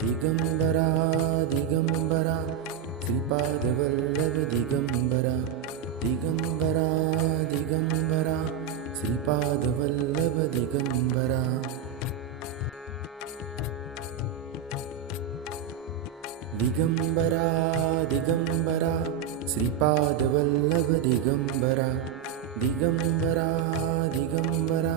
दिगम्बरा दिगम्बरा श्रीपादवल्लभ दिगम्बरा दिगम्बरा दिगम्बरा श्रीपादवल्लभ दिगम्बरा दिगम्बरा दिगम्बरा श्रीपादवल्लभ दिगम्बरा दिगम्बरा दिगम्बरा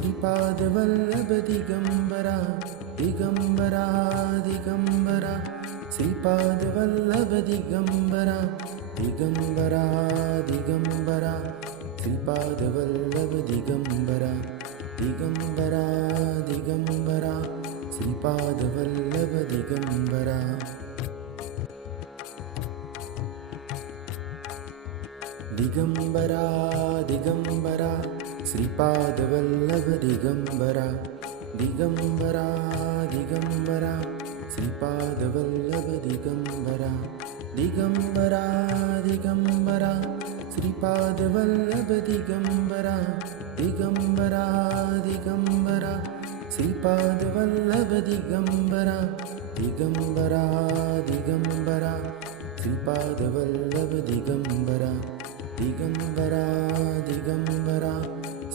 श्रीपादवल्लभ दिगम्बरा दिगम्बरा। दिगम्बरा श्रीपादवल्लभ दिगम्बरा दिगम्बरा। दिगम्बरा श्रीपादवल्लभ दिगम्बरा दिगम्बरा। दिगम्बरा श्रीपादवल्लभ दिगम्बरा दिगम्बरा दिगम्बरा। श्रीपादवल्लभ दिगम्बरा दिगम्बरा। दिगम्बरा श्रीपादवल्लभ दिगम्बरा दिगम्बरा। दिगम्बरा श्रीपादवल्लभ दिगम्बरा दिगम्बरा। दिगम्बरा श्रीपादवल्लभ दिगम्बरा दिगम्बरा। दिगम्बरा श्रीपादवल्लभ दिगम्बरा दिगम्बरा दिगम्बरा।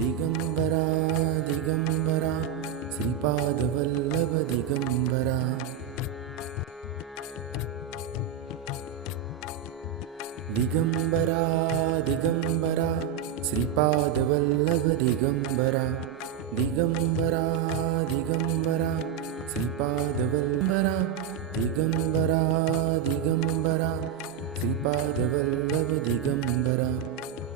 दिगम्बरा दिगम्बरा श्रीपादवल्लभ दिगम्बरा। दिगम्बरा दिगम्बरा श्रीपादवल्लभ दिगम्बरा। दिगम्बरा दिगम्बरा श्रीपादवल्लभरा दिगम्बरा। दिगम्बरा श्रीपादवल्लभ दिगम्बरा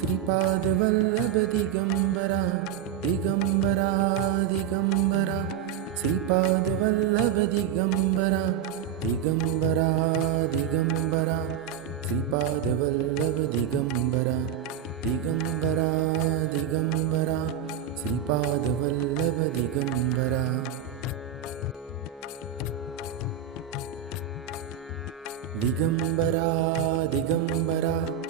श्रीपाद वल्लभ दिगंबरा दिगंबरा दिगंबरा श्रीपाद श्रीपादवल्लभदिगम्बरा दिगंबरा दिगम्बरा। श्रीपादवल्लभदिगम्बरा। दिगम्बरा दिगंबरा दिगंबरा श्रीपाद दिगम्बरा। दिगंबरा दिगंबरा दिगंबरा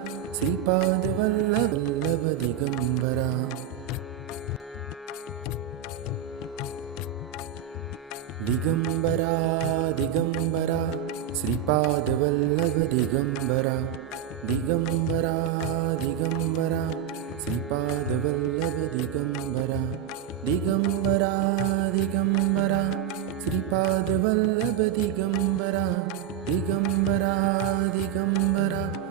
श्रीपादवल्लभल्लभ दिगम्बरा दिगम्बरा श्रीपादवल्लभ दिगम्बरा दिगम्बरा श्रीपादवल्लभ दिगम्बरा दिगम्बरा श्रीपादवल्लभदिगम्बरा। दिगम्बरा दिगम्बरा।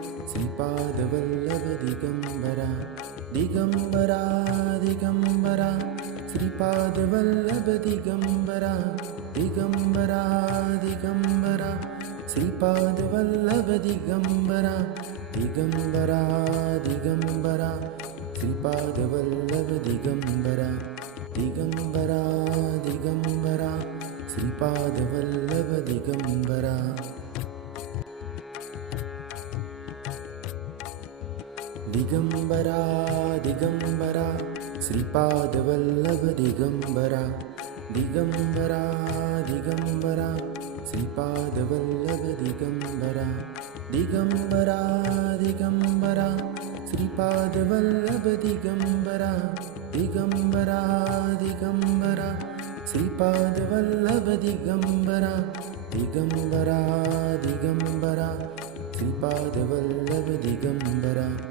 ஸ்ரீபாதவல்லவ திகம்பரா திகம்பரா திகம்பரா ஸ்ரீபாதவல்லப திகம்பரா திகம்பரா திகம்பரா ஸ்ரீபாதவல்லப திகம்பரா திகம்பரா திகம்பரா ஸ்ரீபாதவல்லப திகம்பரா திகம்பரா திகம்பரா ஸ்ரீபாதவல்லப திகம்பரா दिगम्बरा दिगम्बरा श्रीपादवल्लभ दिगम्बरा दिगम्बरा दिगम्बरा श्रीपादवल्लभ दिगम्बरा दिगम्बरा दिगम्बरा श्रीपादवल्लभ दिगम्बरा दिगम्बरा दिगम्बरा श्रीपादवल्लभ दिगम्बरा दिगम्बरा दिगम्बरा श्रीपादवल्लभ दिगम्बरा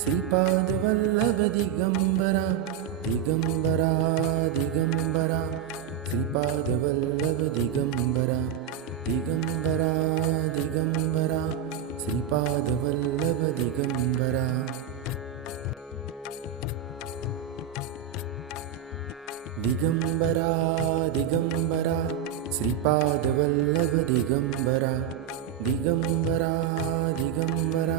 శ్రీపాదువల్లభ దిగంబర దిగంబరా దిగంబర శ్రీపాదువల్లభ దిగంబర దిగంబరా దిగంబర శ్రీపాదువల్లభ దిగంబర दिगम्बरा दिगम्बरा श्रीपादवल्लभ दिगम्बरा दिगम्बरा दिगम्बरा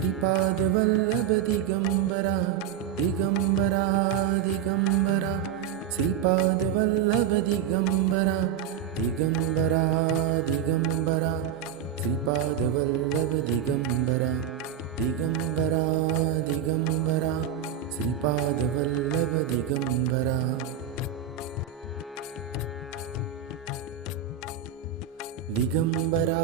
శ్రీపాదవల్లభ దిగంబర దిగంబర దిగంబర శ్రీపాదవల్లభ దిగంబర దిగంబర దిగంబర శ్రీపాదవల్లభ దిగంబర దిగంబర దిగంబర శ్రీపాదవల్లభ దిగంబర दिगम्बरा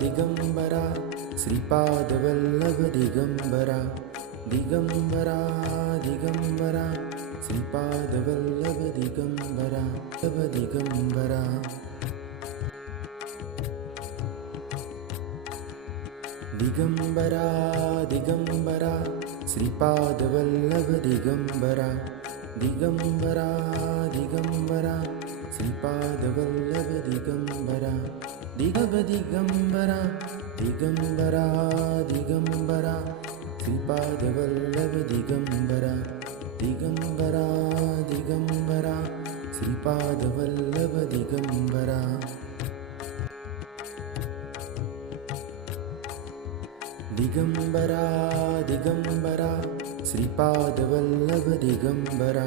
दिगम्बरा। श्रीपादवल्लभदिगम्बरा दिगम्बरा दिगम्बरा श्रीपादवल्लभदिगम्बरा तव दिगम्बरा दिगम्बरा। दिगम्बरा श्रीपादवल्लभदिगम्बरा दिगम्बरा दिगम्बरा। श्रीपादवल्लभ दिगम्बरा दिगव दिगम्बरा दिगम्बरा दिगम्बरा श्रीपादवल्लभ दिगम्बरा दिगम्बरा दिगम्बरा श्रीपादवल्लभ दिगम्बरा दिगम्बरा दिगम्बरा श्रीपादवल्लभ दिगम्बरा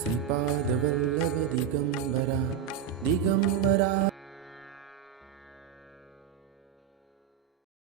ஸ்ரீபாதவல்லப திகம்பரா திகம்பரா.